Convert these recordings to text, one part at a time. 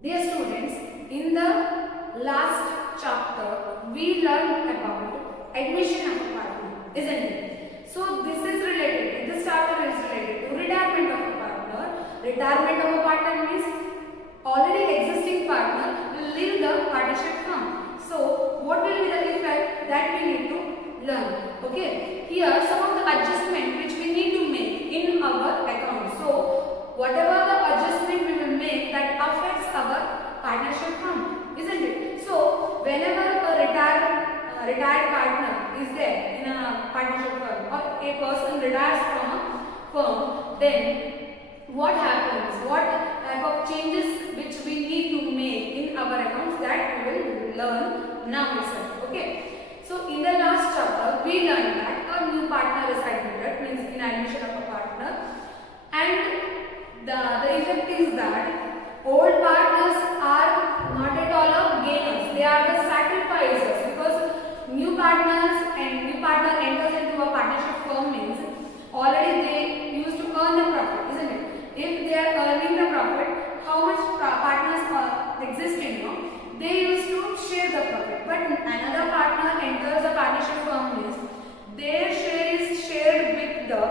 Dear students, in the last chapter, we learned about admission of a partner, isn't it? So this is related, this chapter is related to retirement of a partner. Retirement of a partner means already existing partner will leave the partnership firm. So what will be the effect that we need to learn? Okay, here some of the adjustment which we need to make in our account. So whatever the adjustment we will make that affects our partnership firm, isn't it? So whenever a retired partner is there in a partnership firm or a person retires from a firm, then what happens? What type of changes which we need to make in our accounts, that we will learn now itself. Okay. So in the last chapter we learned that a new partner is admitted, means in admission of a partner, and the effect is that old partners are not at all a gainers, they are the sacrificers, because new partner enters into a partnership firm means already they used to earn the profit, isn't it? If they are earning the profit, how much partners existing now? They used to share the profit, but another partner enters the partnership firm means their share is shared with the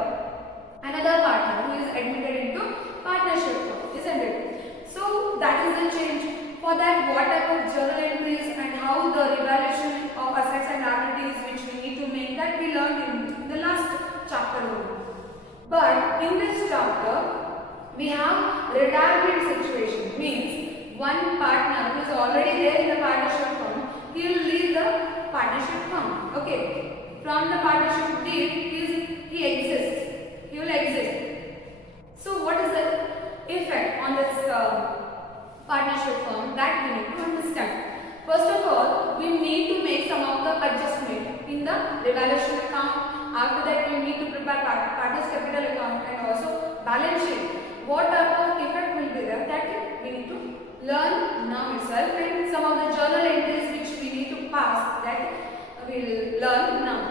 another partner who is admitted into partnership firm, isn't it? So that is the change. For that, what type of journal entries and how the revaluation of assets and liabilities which we need to make, that we learned in the last chapter only. But in this chapter, we have retirement situation, means one partner who is already there in the partnership firm, he will leave the partnership firm. Okay, from the partnership deed, he exists. He will exist. So what is the effect on this partnership firm, that we need to understand. First of all, we need to make some of the adjustment in the revaluation account. After that, we need to prepare partner's capital account and also balance sheet. What type of effect will be there, that we need to learn now itself, and some of the journal entries which we need to pass, that we will learn now.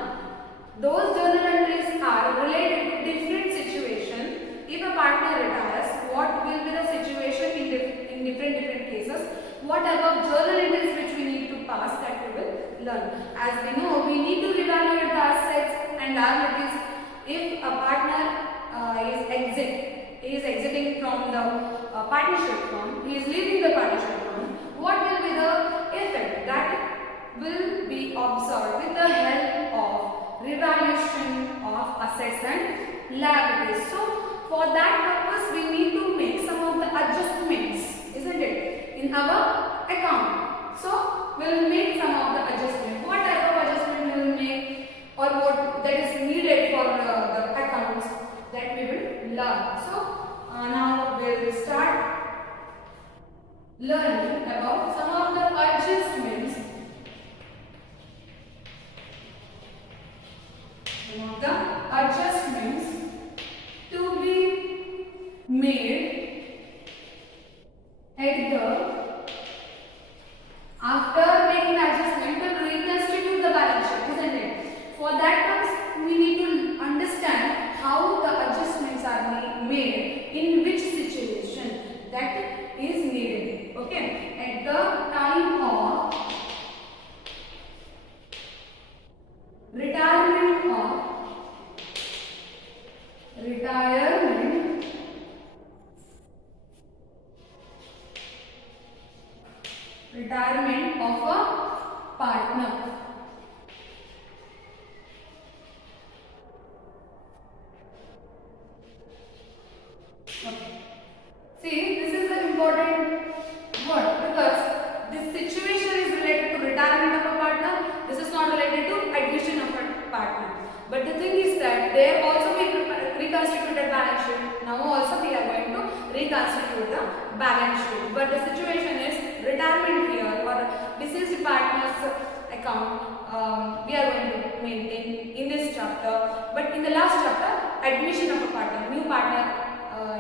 Those journal entries are related to different situations. If a partner retires, what will be the situation in different cases? What type of journal entries which we need to pass, that we will learn. As we know, we need to evaluate the assets and liabilities. If a partner is exiting from the partnership firm, he is leaving the partnership firm, what will be the effect that will be observed with the help of revaluation of assets and liabilities. So for that purpose, we need to make some of the adjustments, isn't it, in our account. So we will make some of the adjustment. What type of adjustment we will make, or what that is needed for the accounts, that we will learn. So now we will start learning about some of the adjustments. Some of the adjustments to be made at the after making adjustment to reconstitute the balance sheet, isn't it? For that purpose, we need to understand how the adjustments are made, in which situation that is needed. Okay, at the time of retirement of a partner. Okay. See, this is the important word, because this situation is related to retirement of a partner. This is not related to admission of a partner. But the thing is that there also we reconstituted balance sheet. Now also we are going to reconstitute the balance sheet. But the situation is retirement here, or deceased partner's account, we are going to maintain in this chapter. But in the last chapter, admission of a partner, new partner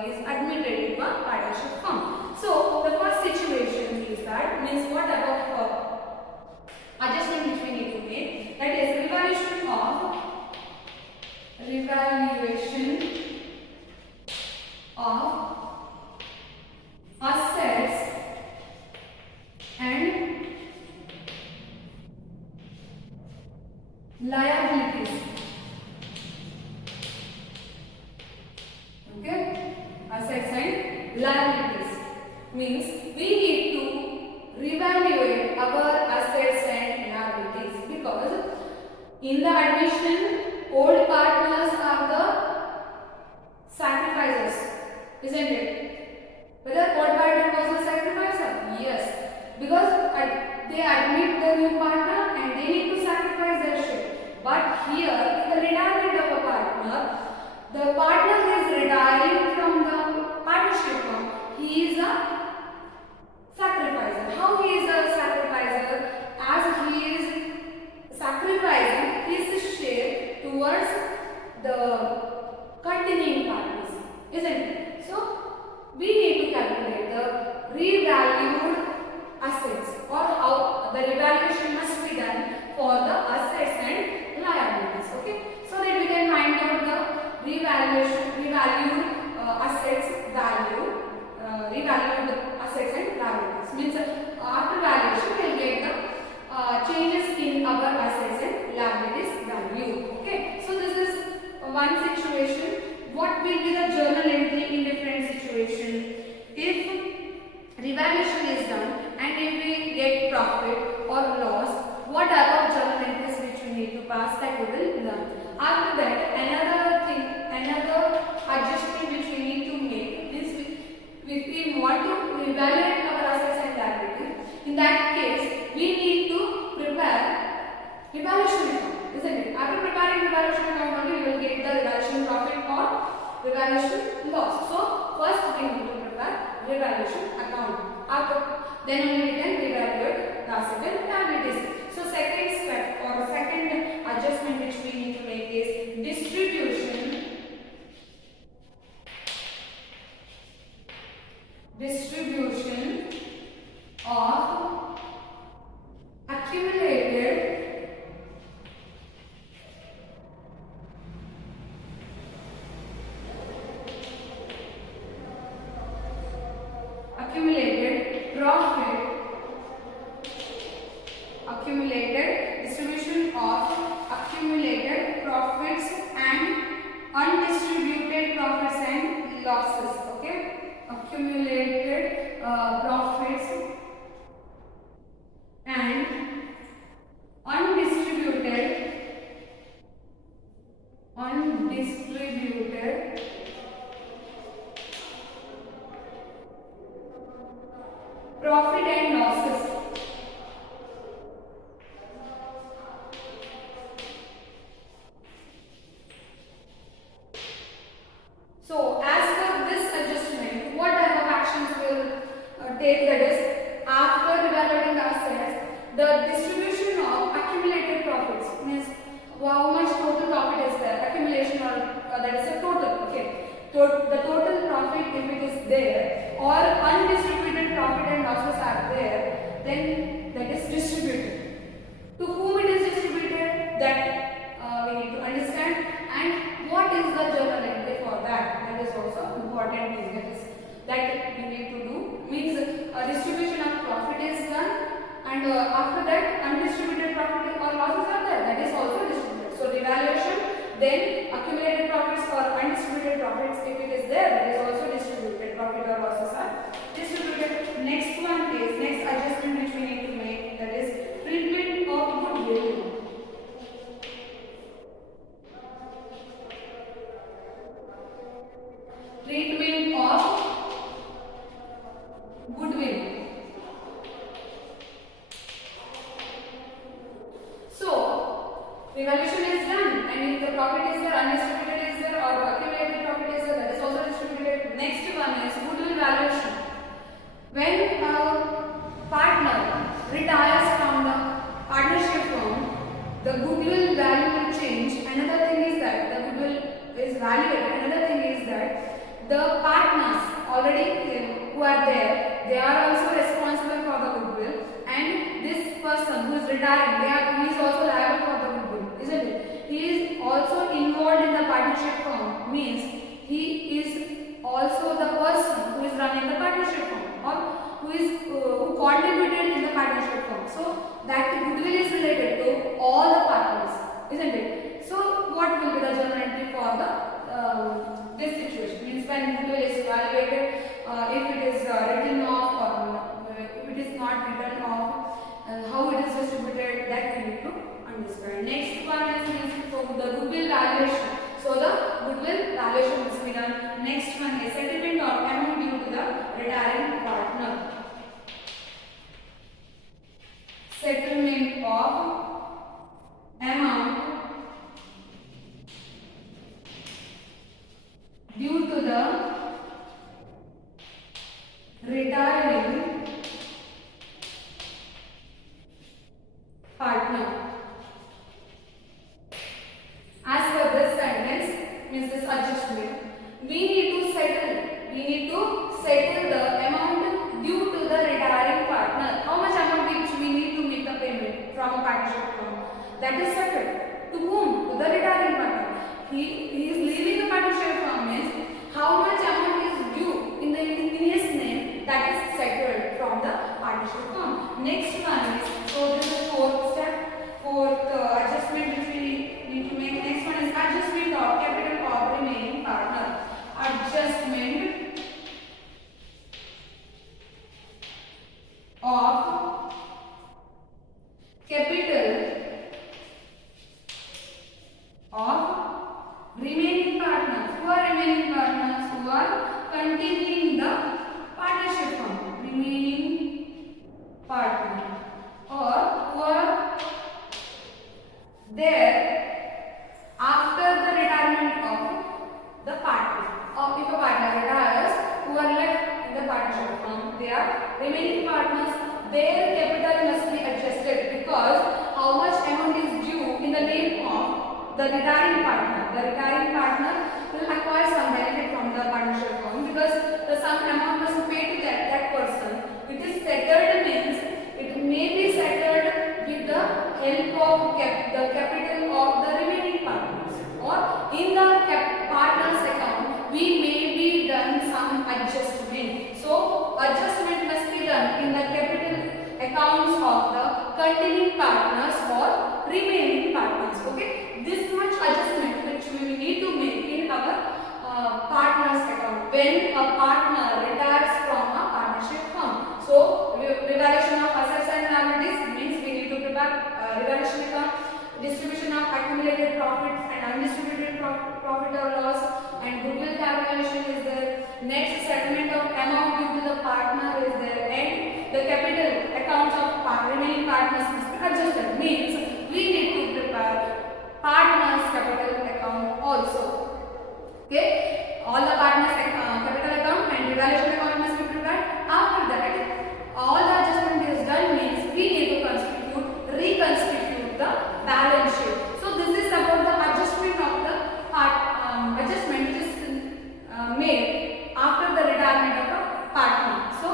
is admitted into a partnership firm. So the first situation is that, means what type of adjustment which we need to make, that is revaluation of assets liabilities. Okay, assets and liabilities means we need to reevaluate our assets and liabilities, because in the admission old partners are the sacrificers, isn't it? Whether old partner was a sacrificer? Yes, because they admit the new partner and they need to sacrifice their share. But here, in the retirement of a partner, the partner is retiring from the partnership firm. He is a sacrificer. How he is a sacrificer? As he is sacrificing his share towards the continuing partners, isn't it? So we need to calculate the revalued assets, or how the revaluation must be done for the assets and liabilities. Okay, so that we can find out the revalued assets value, revalued assets and liabilities. Means after valuation we will get the changes in our assets and liabilities value. Okay, so this is one situation. What will be the journal entry in different situation? If revaluation is done and if we get profit or loss, what type of journal entries which we need to pass, that we will learn. After that, another adjustment which we need to make is if we want to evaluate our assets and liabilities, in that case we need to prepare revaluation account, isn't it? After preparing revaluation account only we will get the revaluation profit or revaluation loss. So first we need to prepare revaluation account. After then only we can evaluate the asset and liabilities. So second step or second adjustment which we need to make is distribution of accumulated distribution of accumulated profits and undistributed profits and losses. Okay, accumulated profits and undistributed profit and losses. So as per this adjustment, what type of actions will take? That is, after evaluating assets, the distribution of accumulated profits means how much total profit is there, accumulation, or that is a total. Okay, the total profit, if it is there, or undistributed profit and losses are there, then that is distributed. To whom it is distributed, that we need to understand, and what is the journal entry for that? That is also important thing. That we need to do. Means distribution of profit is done, and after that undistributed profit or losses are there. That is also distributed. So revaluation, then accumulated profits or undistributed profits, if it is there, that is also distributed. Profit or losses are distributed. Next adjustment which we need to make, that is treatment of goodwill. Treatment of goodwill. So revaluation is done, and if the profit is there, undistributed is there, or accumulated profit is there, that is also distributed. Next one is goodwill valuation. When a partner retires from the partnership firm, the goodwill value will change. Another thing is that the goodwill is valued. Another thing is that the partners already who are there, they are also responsible for the goodwill, and this person who is retiring, he is also liable for the goodwill, isn't it? He is also involved in the partnership firm, means he is also the person who is running the partnership firm, or who contributed in the partnership firm. So that goodwill is related to all the partners. isn't it? So what will be the journal entry for the this situation? Means when goodwill is evaluated, if it is written off or if it is not written off, how it is distributed, that we need to understand. Next one is for the goodwill valuation. So the goodwill valuation must be done. Next one is settlement or amount due to the retiring partner. Settlement of amount due to the retiring partner. As per this sentence, means this adjustment, we need to settle the amount due to the retiring partner. How much amount which we need to make the payment from a partnership firm? That is settled. To whom? To the retiring partner. He is leaving the partnership firm, means how much amount is due in his name, that is settled from the partnership firm. Next one is, so this is fourth step, adjustment which we need to make. Next one is adjustment of capital of remaining partner. Adjustment of capital of remaining partners. Who are remaining partners? Who are continuing the partnership firm. Remaining partner, or who are there after the retirement of the partner. Or if a partner retires, who are left in the partnership firm, they are remaining partners. Their capital must be adjusted because how much amount is due in the name of the retiring partner. The retiring partner will acquire some benefit from the partnership firm because the some amount must pay to that person. It is settled, means it may be settled with the help of the capital of the remaining partners, or in the partner's account we may be done some adjustment. So adjustment must be done in the capital accounts of the continuing partners or remaining partners. Okay, this much adjustment which we need to make in our partner's account when a partner retires from a partnership firm. So revaluation of assets and liabilities means we need to prepare revaluation account, distribution of accumulated profits and undistributed profit or loss, and goodwill calculation is there. Next, settlement of amount due to the partner is there, and the capital accounts of remaining partners must be adjusted. Means we need to prepare partners capital account also. Okay, all the partners capital account and revaluation account must be prepared. After that, all the adjustment is done, means we need to reconstitute the balance sheet. So this is about the adjustment of the adjustment which is made after the retirement of a partner. So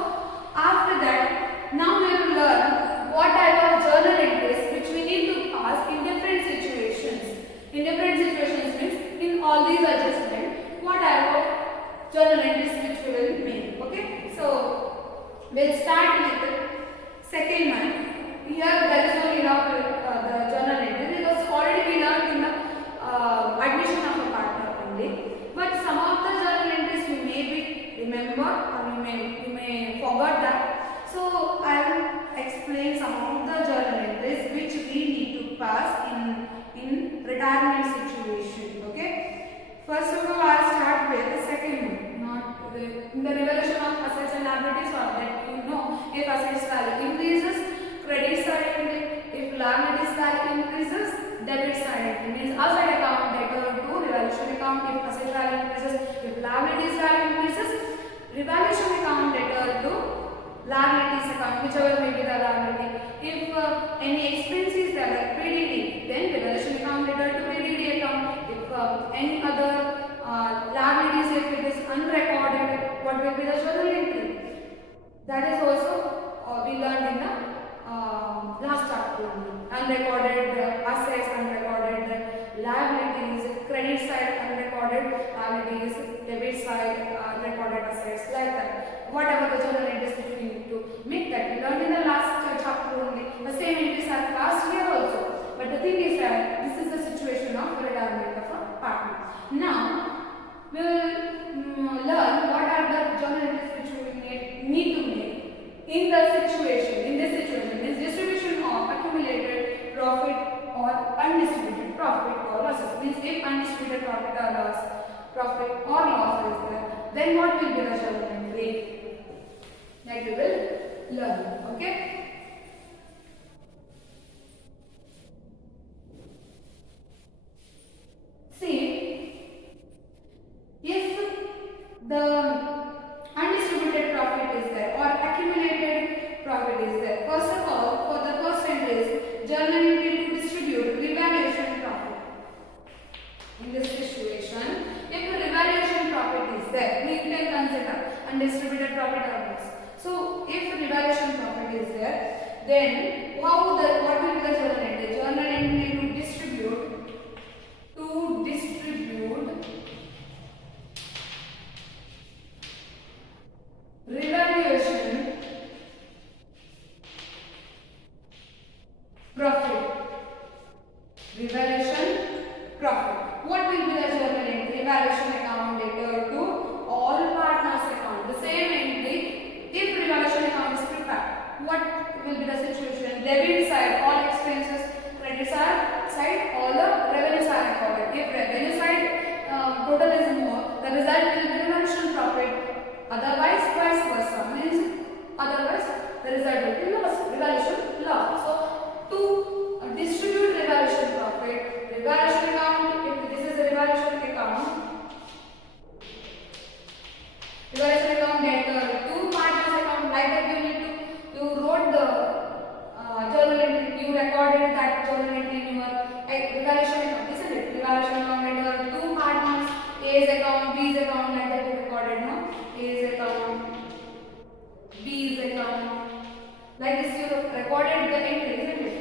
after that, now we will learn what type of journal entries which we need to pass in different situations. In different situations means in all these adjustments, what type of journal entries which we will make. Okay, so we'll start with the second one. Here there is no need of the journal entry because already we learned in the admission of a partner only. But some of the journal entries you may be remember or you may forgot that. So I will explain some of the journal entries which we need to pass in retirement situation. Okay. First of all, I'll start with the second one. Not in the revaluation of assets and liabilities, or that you know, if assets value increases, credit side increases. If liabilities value increases, debit side means asset account debtor to revaluation account. If asset value increases, if liabilities value increases, revaluation account debtor to liabilities account, whichever may be the liability. If any expense is there like PDD, then revaluation account debtor to PDD account. If any other liabilities, if it is unrecorded, what will be the journal entry? That is also we learned in the last chapter only. Unrecorded assets, unrecorded liabilities, credit side unrecorded liabilities, debit side unrecorded assets, like that. Whatever the journal entries which we need to make, that we learned in the last chapter only. The same entries are passed here also. But the thing is that this is the in this situation means distribution of accumulated profit or undistributed profit or losses. Means if undistributed profit or loss is there, then what will be the journal entry that we will learn. Okay. See, if the undistributed profit is there or accumulated profit is there, first of all, for the first entry is journal entry to distribute revaluation profit. In this situation, if revaluation profit is there, we can consider undistributed profit or loss. So, if revaluation profit is there, then what will be the journal entry? Journal entry to distribute revaluation profit. What will be the journal entry? Revaluation account debtor to all partners account. The same entry if revaluation account is prepared. What will be the situation? Debit side all expenses, credit side all the revenues are recorded. If revenue side total is more, the result will be revaluation profit. Otherwise, vice versa. Means otherwise the result will be loss. Revaluation loss. So to distribute revaluation profit, revaluation account. If this is a revaluation account debtor to partners account. Like that you wrote the journal entry. You recorded that journal entry in your revaluation account, isn't it? Revaluation account debtor to partners. A's account, B's account, like that you recorded, no? A's account, B's account. Like this you recorded the entry, isn't it?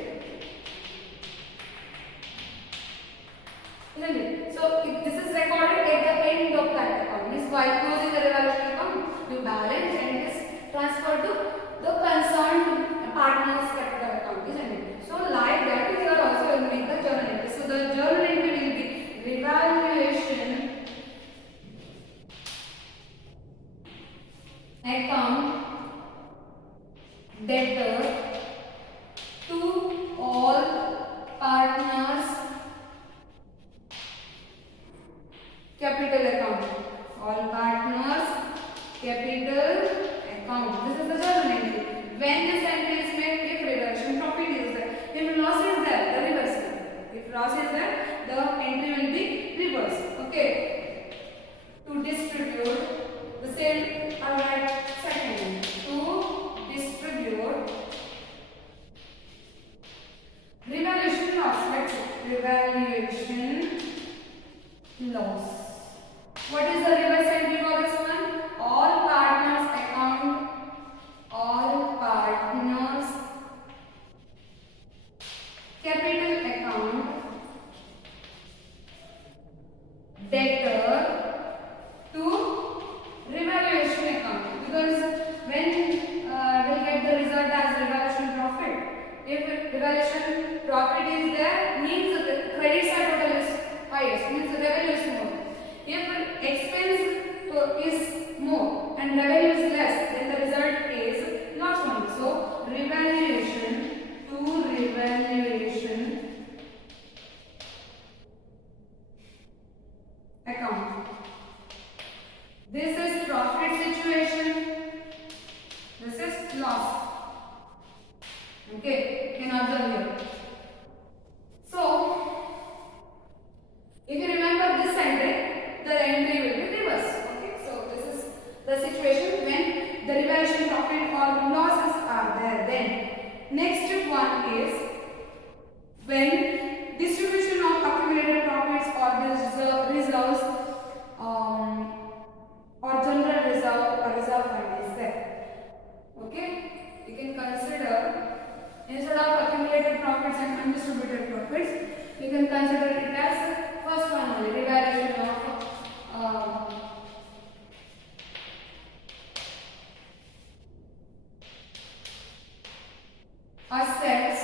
Isn't it? So if this is recorded at the end of that account. Means while closing the revaluation account, you balance and it is transferred to the concerned partner's capital account, isn't it? So like that we are also make the journal entry. So the journal entry will be revaluation account debtor to all partners capital account. All partners capital account. This is the journal entry. When this entry is made, if revaluation profit is there, if loss is there, the reverse. If loss is there, the entry will be reversed. Okay. To distribute the same. Alright. Second, to distribute revaluation loss. Let's say revaluation loss. What is the reverse entry for this one? All partners account. All partners capital account debtor to revaluation account, because when we'll get the result as revaluation profit. If revaluation profit is there, means the credit side total is highest, means the revenue is more. If expense is more and revenue is less, then the result is loss only. So revaluation to revaluation account. This is profit situation. This is loss. Okay, you can observe here. So, if you remember this entry, the entry will be reversed. Okay, so this is the situation when the revaluation profit or losses are there. Then, next one is when distribution of accumulated profits or reserves or general reserve or reserve fund is there. Okay, you can consider instead of accumulated profits and undistributed profits, you can consider it as first one only, revaluation of assets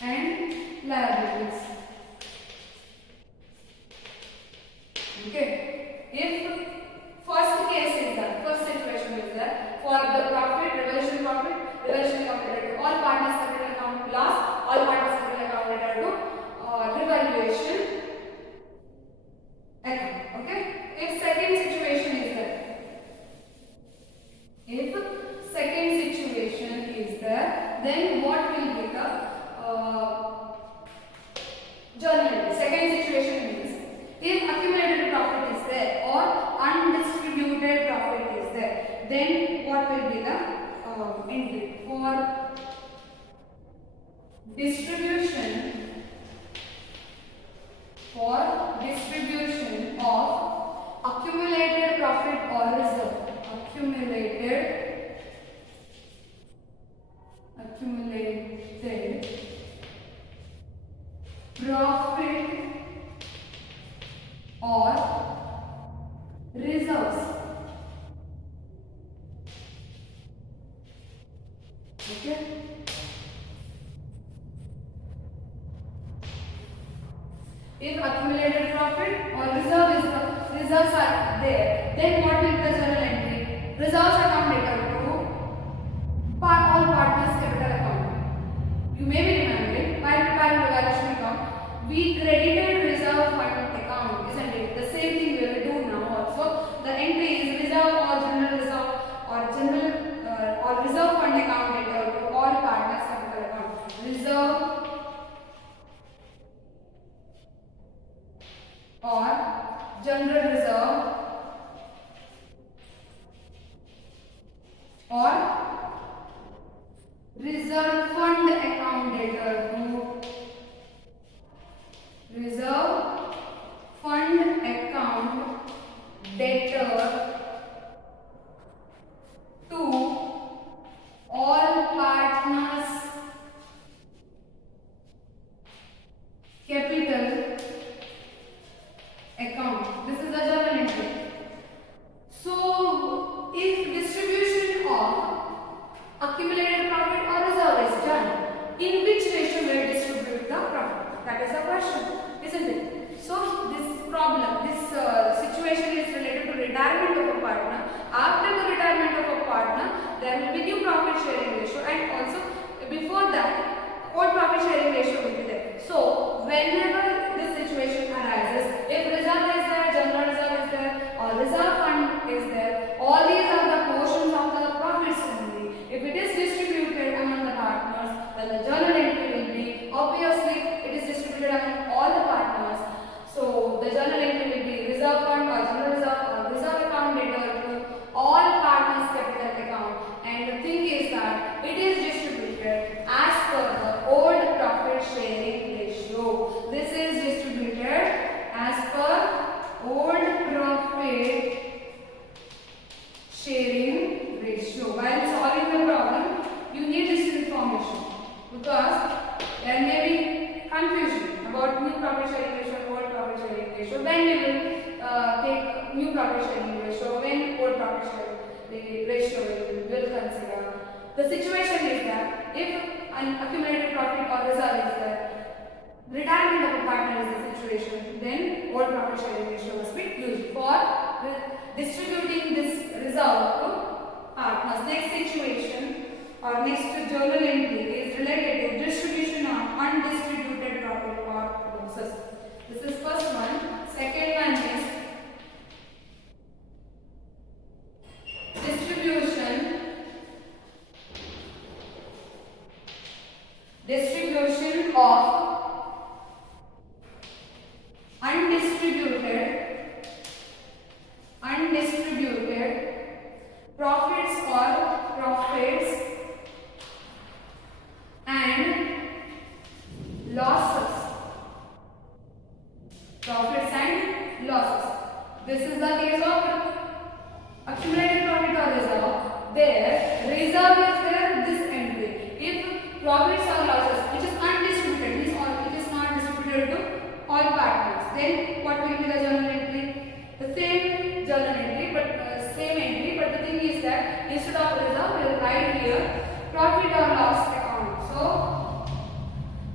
and liabilities. Okay, if first case is that first situation then what will be the entry for distribution of accumulated profit or reserve, accumulated profit or reserves. Okay. If accumulated profit or reserves are there, then what will be the journal entry? Reserves account data to all partners capital account. You may be remembering while preparing the valuation account, we credited reserve fund account, isn't it? The same thing we will do now also. The entry is reserve or general reserve or reserve fund account data to all partners capital account. Reserve or general reserve or reserve fund account data to reserve fund account data to all partners capital account. This is the journal entry. So if distribution of accumulated profit or reserve is done, in which ratio will distribute the profit? That is the question, isn't it? So this situation is related to retirement of a partner. After the retirement of a partner, there will be new profit sharing ratio, and also before that, old profit sharing ratio will be there. So whenever this situation arises, if reserve is there, general reserve is there, or reserve fund is there, all these are the portions of the profits only. If it is distributed among the partners, then the journal entry will be, obviously it is distributed among all the partners. So the journal entry will be reserve fund or general reserve or reserve account data to all partners capital account. And the thing is that it is distributed as per the old profit sharing ratio. This is distributed as per old profit sharing ratio. While solving the problem, you need this information because there may be confusion about new profit sharing ratio and old profit sharing ratio. When we will take new profit sharing ratio, when old profit sharing ratio will consider. The situation is that if an accumulated profit or reserve is there, retirement of a partner is the situation, then old profit sharing ratio must be used for distributing this reserve to partners. Next situation or next journal entry is related to distribution of undistributed profit or losses. This is first one. Second one is distribution of undistributed profits and losses. This is the case of accumulated profit or reserve. There, reserve is there, this entry. If profits or losses which is undistributed, means or it is not distributed to all partners, then what will be the journal entry? The same journal entry, but but the thing is that instead of reserve, we will write here profit or loss account. So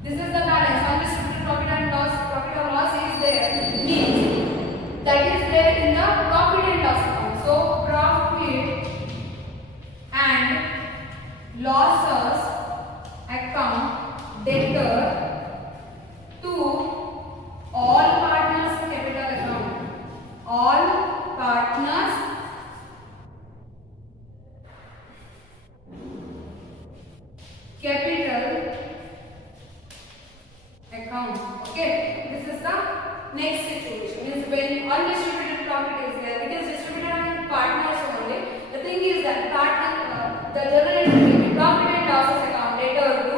this is the balance. Undistributed profit or loss is there, means that is there in the profit and loss account. So profit and losses account debtor to all partners capital account. All partners capital the journal entry will be profit and losses account later to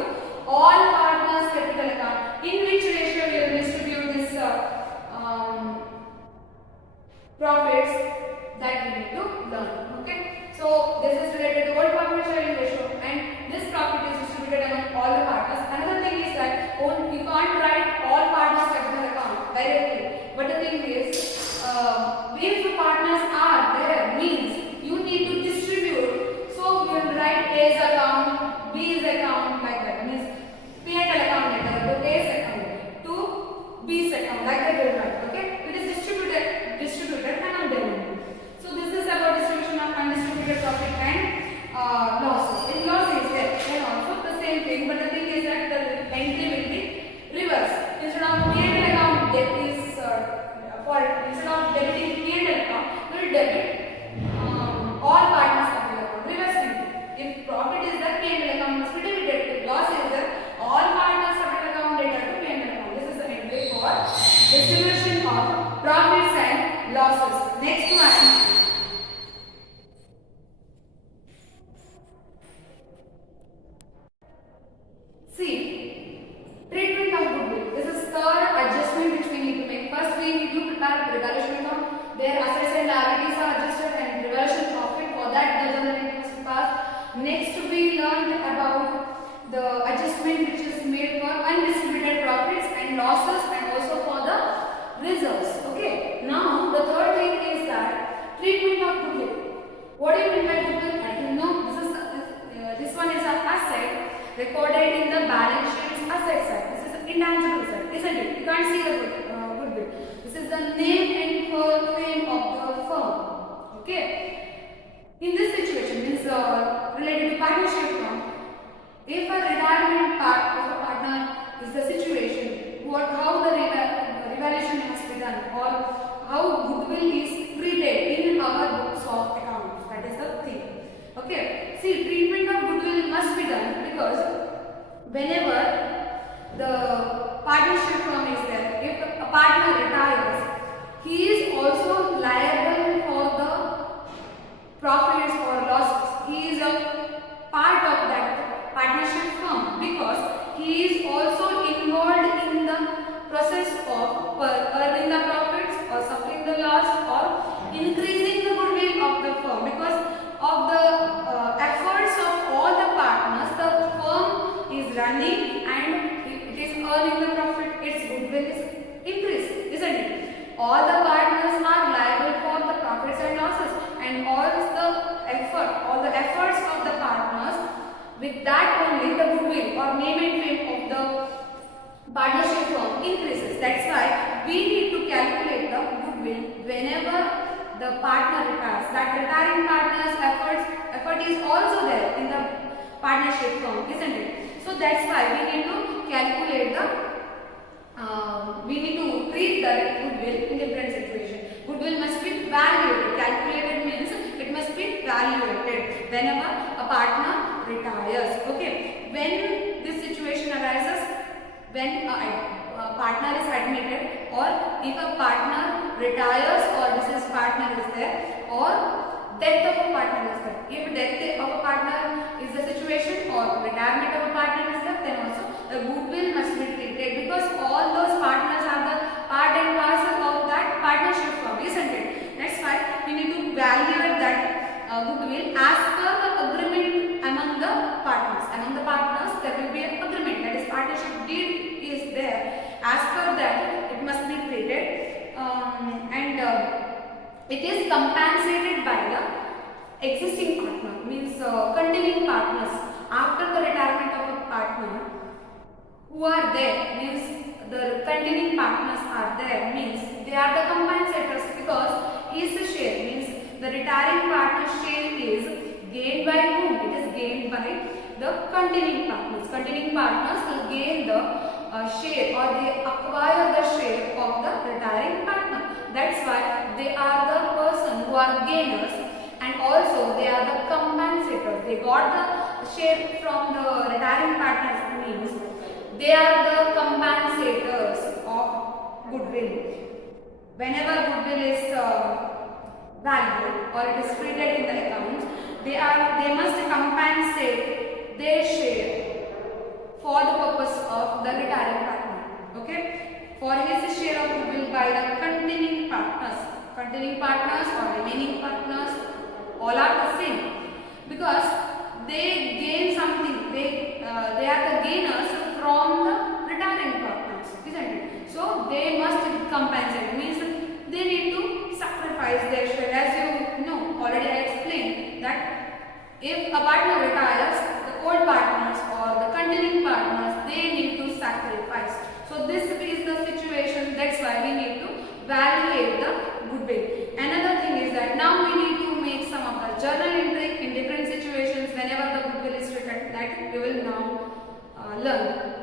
all partners capital account. In which ratio we will distribute this profits, that we need to learn. Okay, so this is related to old profit sharing ratio, and this profit is distributed among all the partners. Another thing is that you can't write all partners capital account directly, but the thing is if partners are there means you need to distribute. So we will write A's account, B's account, like that, means P&L account later to A's account to B's account, like that we will write. Okay, it is distributed among them. So this is about distribution of undistributed profit and losses. In losses then also the same thing, but the thing is that the entry will be reversed. Instead of P&L account instead of debiting P&L account, we will debit all partners capital account. Reversing. If profit is there, P&L account must be debited. If loss is there, all partners capital account later to P&L account. This is the entry for distribution of profits and losses. Next one. See, treatment of goodwill. This is third adjustment which we need to make. First, we need to prepare revaluation account. Their assets and liabilities are adjusted and revaluation profit. For that, the journal entry must be passed. Next, we learned about the adjustment which is made for undistributed profits and losses, and also for the reserves. Okay. Now, the third thing is that treatment of goodwill. What do you mean by goodwill? I think no. This one is an asset recorded in the balance sheet's asset side. This is an intangible side, isn't it? You can't see the goodwill. This is the name and fame of the firm. Okay. In this situation, means related to partnership firm, if a retirement part of a partner is the situation, how the revaluation has to be done, or how goodwill is treated in our books of accounts. That is the thing. Okay. See, treatment of goodwill must be done because whenever the partnership firm is there, if a partner retires, he is also liable for the profits or losses. He is a part of that partnership firm because he is also involved in the process of earning the profits or suffering the loss or increasing the goodwill of the firm. Because of the efforts of all the partners, the firm is running and it is earning the profit, its goodwill is increasing, isn't it? All the partners are liable for the profits and losses, and all the efforts of the partners, with that only the goodwill or name and fame of the partnership firm increases. That's why we need to calculate the goodwill whenever the partner retires. That retiring partner's effort is also there in the partnership firm, isn't it? So that's why we need to calculate we need to treat the goodwill in different situation. Goodwill must be valued. Calculated means it must be valuated whenever a partner retires. Okay. When this situation arises, when a partner is admitted, or if a partner retires or deceased partner is there, or death of a partner is there. If death of a partner is the situation or retirement of a partner is there, then also the goodwill must be treated, because all those partners are the part and parcel of that partnership firm, isn't it? That's why we need to value that goodwill as per the agreement among the partners. Among the partners there will be an agreement, that is partnership deed is there. As per that it must be treated, and it is compensated by the existing partner, means continuing partners. After the retirement of a partner who are there, means the continuing partners are there, means they are the compensators, because his share, means the retiring partner's share is gained by whom? It is gained by the continuing partners. Continuing partners will gain the share, or they acquire the share of the retiring partner. That's why they are the person who are gainers, and also they are the compensators. They got the share from the retiring partners, means they are the compensators of goodwill. Whenever goodwill is valued or it is treated in the accounts, they must compensate their share for the purpose of the retiring partner. Okay, for his share of goodwill by the continuing partners. Continuing partners or remaining partners, all are the same because they gain something. They are the gainers from the retiring partners, isn't it? So they must compensate. Means they need to sacrifice their share. As you know, already I explained that if a partner retires, the old partners or the continuing partners, they need to sacrifice. So this is the situation. That's why we need to evaluate the goodwill. Another thing is that now we need to make some of the journal entry in different situations whenever the goodwill is written, that we will now learn.